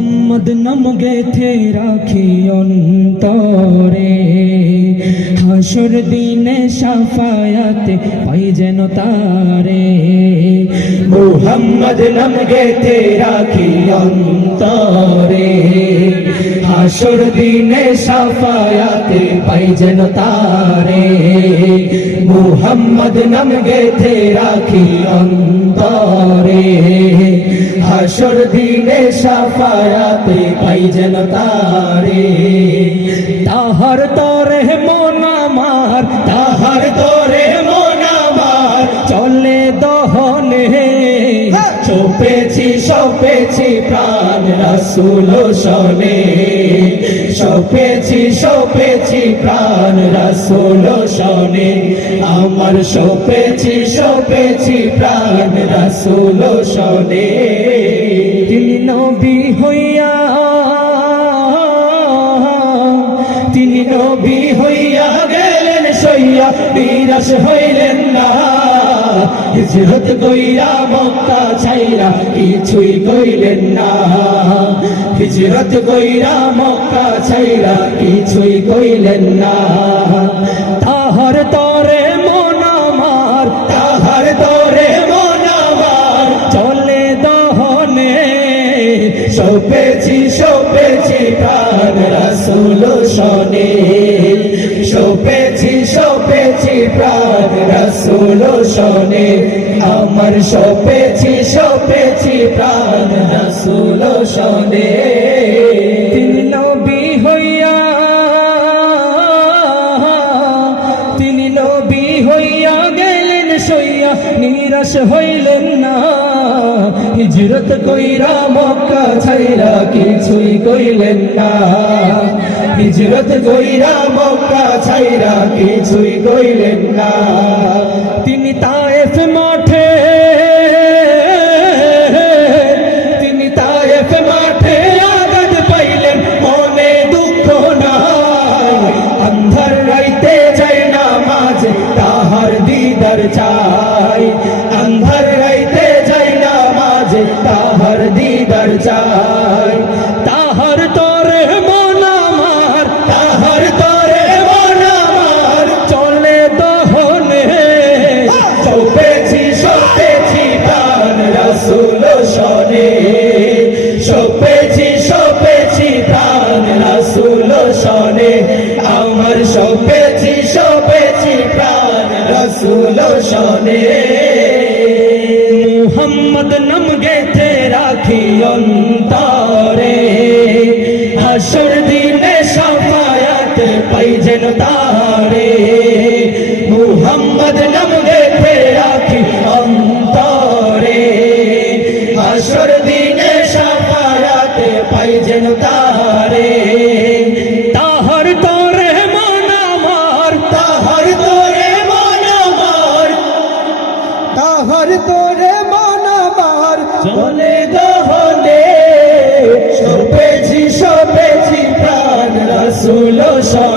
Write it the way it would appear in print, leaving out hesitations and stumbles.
মুহাম্মদ নাম গেথে রাখি অন্তরে, হাসর দিনে শাফায়াতে পাই যেন তারে। মুহাম্মদ নাম গেথে রাখি অন্তরে, হাসর দিনে শাফায়াতে পাই যেন তারে। মুহাম্মদ নাম গেথে রাখি অন্তরে, হাসর দিনে শাফায়াতে পাই যেন তারে। তাহার তরে মন আমার, তাহার তরে মন আমার চলে দহনে। সপেছি প্রাণ রাসূল শোনে, সপেছি প্রাণ রাসূল শোনে। আমার সপেছি প্রাণ রাসূল শোনে। তিনি নবী হইয়া, তিনি নবী হইয়া গেলেন সইয়া, নিরাশ হইলেন না। হিজরত কইরা মক্কা ছাইরা কিছুই কইলেন না, হিজরত কইরা মক্কা ছাইরা কিছুই কইলেন না। তাহার তরে মন আমার, তাহার তরে মন আমার চলে দহনে। সপেছি প্রাণ রাসূল শোনে, সপেছি প্রাণ রাসূল শোনে। আমার সপেছি প্রাণ রাসূল শোনে। তিনি নবী হইয়া, তিনি নবী হইয়া গেলেন সইয়া, নিরাশ হইলেন না। হিজরত কইরা মক্কা ছাইরা কিছুই কইলেন না, হিজরত কইরা মক্কা ছাইরা কিছুই কইলেন না। তিনি তায়েফ মাঠে, তিনি তায়েফ মাঠে আঘাত পাইলেন, মনে দুঃখ নাই। আন্ধার রাইতে যায় নামাজে তাহার দিদার চাই, আন্ধার রাইতে যায় নামাজে তাহার দিদার চাই। তাহার তরে মন আমার, তাহার তরে মন আমার চলে দহনে। সপেছি প্রাণ রাসূল শোনে, সপেছি প্রাণ রাসূল শোনে। আমার সপেছি প্রাণ রাসূল শোনে। মুহাম্মদ নাম গেথে রাখি অন্তরে, হাসর দিনে শাফায়াত পাই যেন তারে। মুহাম্মদ নাম গেথে রাখি অন্তরে, হাসর দিনে শাফায়াত পাই যেন তারে। তাহার তরে মন আমার, তাহার তরে মন আমার, তাহার তরে মন আমার চলে দহনে। সপেছি প্রাণ রাসূল শোনে।